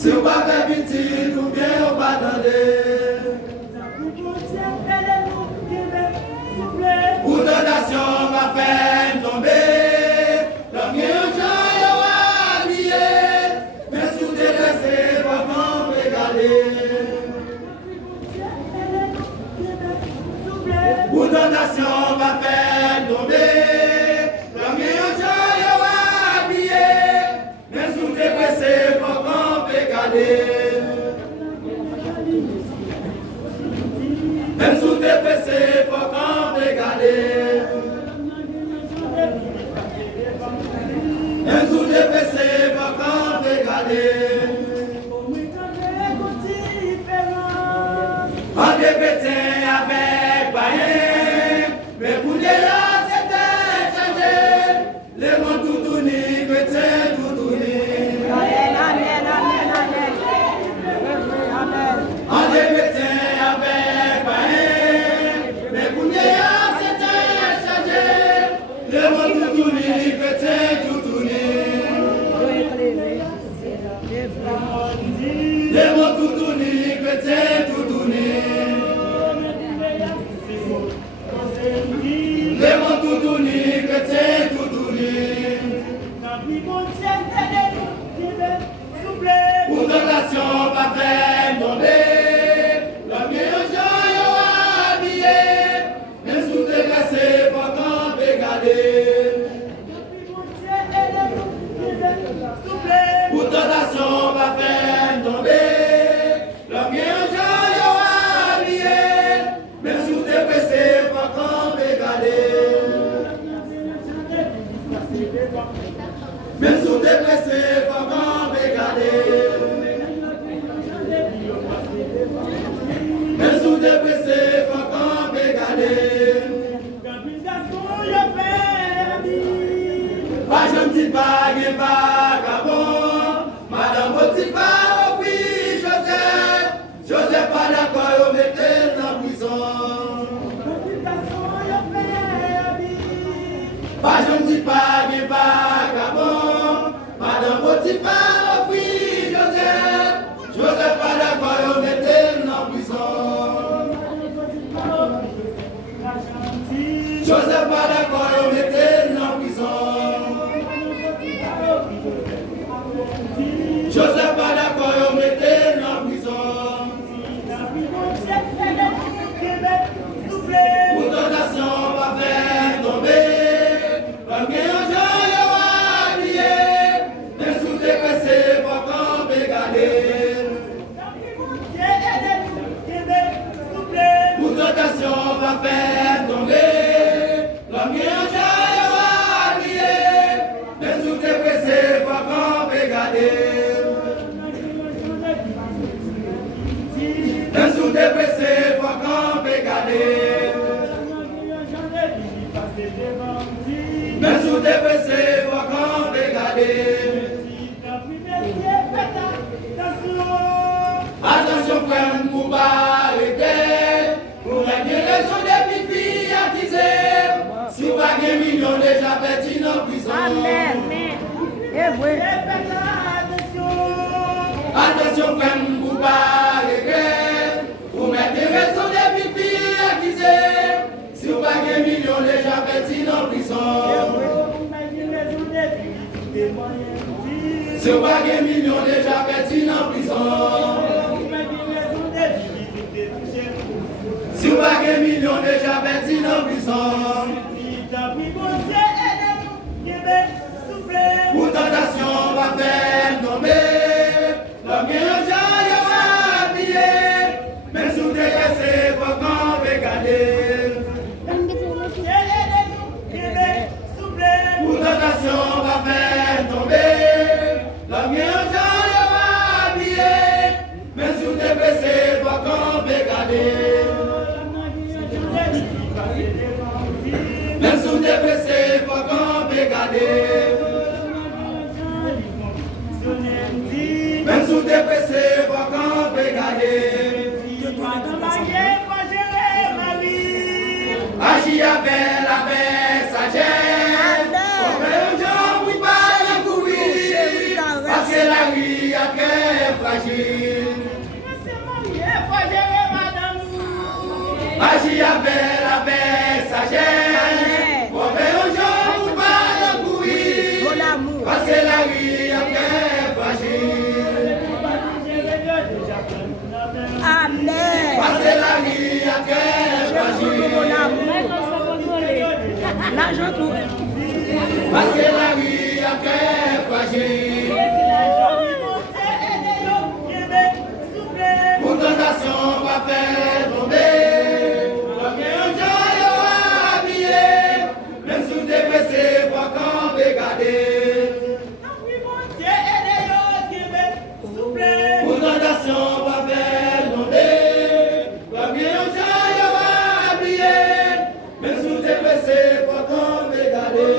Si vous pas fait petit, tout bien, vous pas attendez. Pour donation, pas faire tomber. L'homme est un jour habillé. Mais sous tes restés, faut qu'on peut garder. Pour donation, pas faire tomber. L'homme est un jour habillé. Mais sous tes restés, faut qu'on peut garder. Même sous tes pressés, faut qu'on peut garder. Même sous tes pressés, faut qu'on peut garder. En des chrétiens avec païens, mais pour les là, c'était changé. Les mondes tout unis, chrétiens tout unis. Amen, amen, amen, amen. En des chrétiens avec païens, mais pour les là, c'était changé. Les mondes tout unis, chrétiens tout unis. Les mots tout unis, chrétiens tout unis. Les mots tout unis, chrétiens tout unis. Pour donation, pas faire tomber. L'homme est un jour habillé. Même sous tes glacés, faut qu'on peut garder. Pour donation, pas faire tomber. L'homme est un jour habillé. Même sous tes pressés, faut qu'on peut garder. Même sous tes pressés, faut qu'on peut garder. Même sous tes pressés, faut qu'on peut garder. Pas je me dis pas, il vagabond. Madame Potiphar, oui, Joseph. Joseph pas d'accord, on mettait dans la prison. Pas je me dis pas, il vagabond. Madame Potiphar, oui, Joseph. Joseph pas d'accord, on mettait dans la prison. Joseph pas d'accord, on mettait dans la prison. Joseph pas d'accord, on mettait dans la prison. Pour donation, pas faire tomber. L'homme est un jour habillé. Même sous tes pressés, faut qu'on peut garder. Pour donation, pas faire tomber. L'homme est un jour habillé. Même sous tes pressés, faut qu'on peut garder. Même sous tes pressés, faut qu'on peut garder. Même sous tes pressés, faut qu'on peut garder. Attention frère, pour pas arrêter. Pour régler raison des petites filles accusées. Si vous avez un million déjà petit dans la prison. Amen. Eh oui. Attention frère, pour pas arrêter. Pour mettre des raisons des petites filles accusées. Si vous avez un million déjà petit dans la prison. Si vous avez un million déjà petit dans la prison. Si vous avez un million déjà petit dans la prison. Pour tentation, va faire tomber. L'homme est un jour habillé. Même sous tes glacés, faut qu'on peut garder. Pour tentation, va faire tomber. L'homme est un jour habillé. Même sous tes blessés, faut qu'on peut garder. Même sous tes blessés, faut qu'on peut garder. Même sous tes blessés, faut qu'on peut garder. Agis avec la sagesse. On fait un job, oui, pas de courir. Parce que la vie a très fragile. Agis avec sagesse. Pour faire aux gens ou pas courir. Mon amour. Passer la vie après fragile. Amen. Passer la vie après fragile. Mon amour. L'argent tout. Passer la vie après fragile. Pour tentation pas faire tomber. Comme un joyau habillé. Même sous dépressé, faut camper garder. Pour tentation pas faire tomber. Comme un joyau habillé. Même sous dépressé, faut camper garder.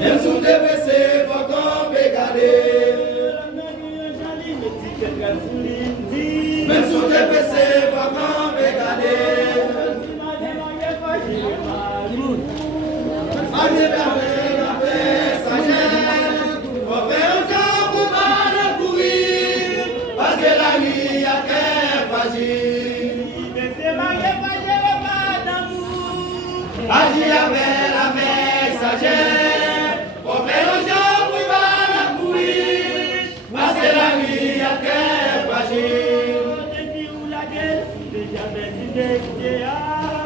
Même sous dépressé, faut camper garder. Même sous dépressé, faut camper garder. Allez, la paix, sagesse. Faut faire un temps pour mal courir. Parce que la vie a très fragile. Agis avec sagesse. Faut faire un temps pour mal courir. Parce que la vie a très fragile.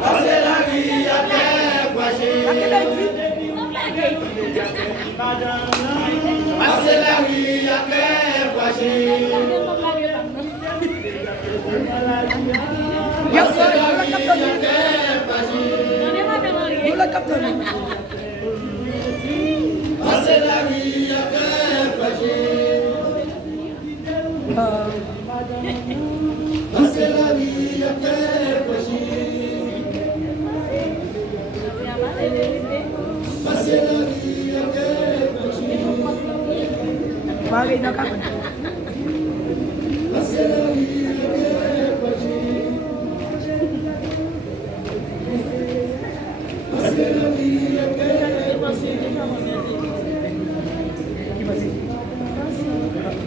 Parce que la vie a très fragile. Parce que la vie a très fragile. Parce que la vie a très fragile. Parce que la vie a très fragile. Parce que la vie a très fragile. Parce que la vie a très fragile. Parce que la vie a très fragile. Parce que la vie a très fragile. Parce que la vie a très fragile.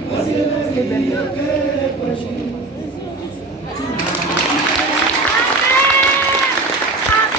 Parce que la vie a très